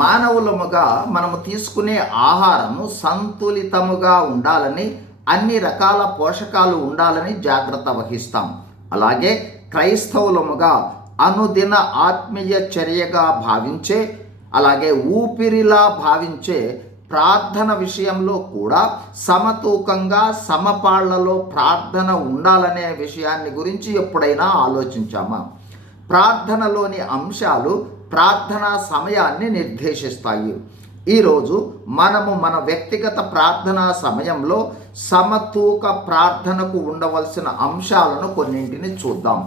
మానవులముగా మనము తీసుకునే ఆహారము సంతులితముగా ఉండాలని, అన్ని రకాల పోషకాలు ఉండాలని జాగ్రత్త వహిస్తాం. అలాగే క్రైస్తవులముగా అనుదిన ఆత్మీయ చర్యగా భావించే, అలాగే ఊపిరిలా భావించే ప్రార్థన విషయంలో కూడా సమతూకంగా సమపాళ్లలో ప్రార్థన ఉండాలనే విషయాన్ని గురించి ఎప్పుడైనా ఆలోచించామా? ప్రార్థనలోని అంశాలు ప్రార్థనా సమయాన్ని నిర్దేశిస్తాయి. ఈరోజు మనము మన వ్యక్తిగత ప్రార్థనా సమయంలో సమతూక ప్రార్థనకు ఉండవలసిన అంశాలను కొన్నింటిని చూద్దాం.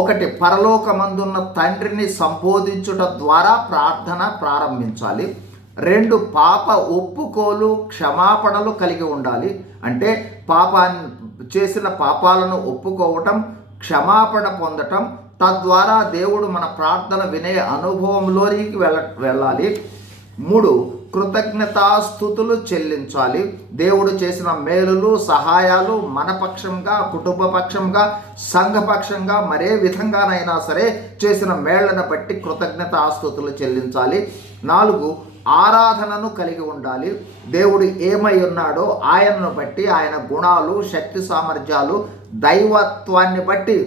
1, పరలోకమందున్న తండ్రిని సంబోధించుట ద్వారా ప్రార్థన ప్రారంభించాలి. 2, పాప ఒప్పుకోలు క్షమాపణలు కలిగి ఉండాలి. అంటే చేసిన పాపాలను ఒప్పుకోవటం, క్షమాపణ పొందటం, తద్వారా దేవుడు మన ప్రార్థన వినే అనుభవంలోనికి వెళ్ళాలి. 3, కృతజ్ఞతాస్తుతులు చెల్లించాలి. దేవుడు చేసిన మేలులు, సహాయాలు మన పక్షంగా, కుటుంబ పక్షంగా, సంఘపక్షంగా మరే విధంగానైనా సరే చేసిన మేళ్లను బట్టి కృతజ్ఞతాస్తుతులు చెల్లించాలి. 4, ఆరాధనను కలిగి ఉండాలి. దేవుడు ఏమై ఉన్నాడో ఆయనను బట్టి, ఆయన గుణాలు, శక్తి సామర్థ్యాలు, దైవత్వాన్ని బట్టి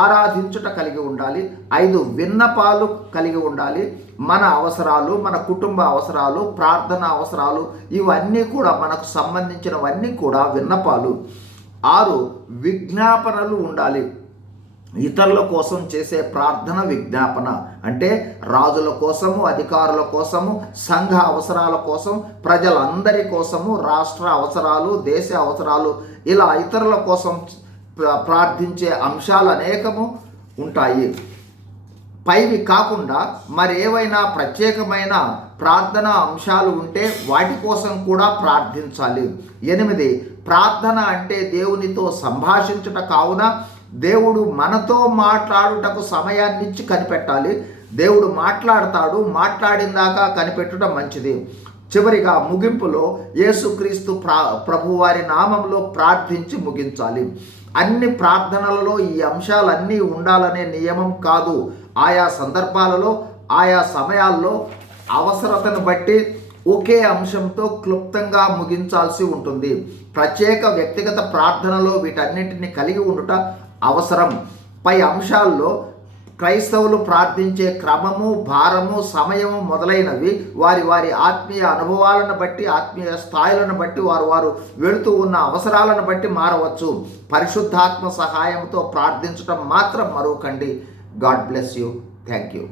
ఆరాధించుట కలిగి ఉండాలి. 5, విన్నపాలు కలిగి ఉండాలి. మన అవసరాలు, మన కుటుంబ అవసరాలు, ప్రార్థన అవసరాలు ఇవన్నీ కూడా మనకు సంబంధించినవన్నీ కూడా విన్నపాలు. 6, విజ్ఞాపనలు ఉండాలి. ఇతరుల కోసం చేసే ప్రార్థన విజ్ఞాపన అంటే రాజుల కోసము, అధికారుల కోసము, సంఘ అవసరాల కోసం, ప్రజలందరి కోసము, రాష్ట్ర అవసరాలు, దేశ అవసరాలు, ఇలా ఇతరుల కోసం ప్రార్థించే అంశాలు అనేకము ఉంటాయి. పైవి కాకుండా మరేవైనా ప్రత్యేకమైన ప్రార్థనా అంశాలు ఉంటే వాటి కోసం కూడా ప్రార్థించాలి. 8, ప్రార్థన అంటే దేవునితో సంభాషించుట కావున దేవుడు మనతో మాట్లాడుటకు సమయాన్నిచ్చి కనిపెట్టాలి. దేవుడు మాట్లాడతాడు, మాట్లాడిందాకా కనిపెట్టుట మంచిది. చివరిగా ముగింపులో యేసుక్రీస్తు ప్రభువారి నామంలో ప్రార్థించి ముగించాలి. అన్ని ప్రార్థనలలో ఈ అంశాలన్నీ ఉండాలనే నియమం కాదు. ఆయా సందర్భాలలో, ఆయా సమయాల్లో అవసరతను బట్టి ఒకే అంశంతో క్లుప్తంగా ముగించాల్సి ఉంటుంది. ప్రత్యేక వ్యక్తిగత ప్రార్థనలో వీటన్నింటినీ కలిగి ఉండుట అవసరం. పై అంశాల్లో క్రైస్తవులు ప్రార్థించే క్రమము, భారము, సమయము మొదలైనవి వారి వారి ఆత్మీయ అనుభవాలను బట్టి, ఆత్మీయ స్థాయిలను బట్టి, వారు వెళుతూ ఉన్న అవసరాలను బట్టి మారవచ్చు. పరిశుద్ధాత్మ సహాయంతో ప్రార్థించడం మాత్రం మరువకండి. God bless you. Thank you.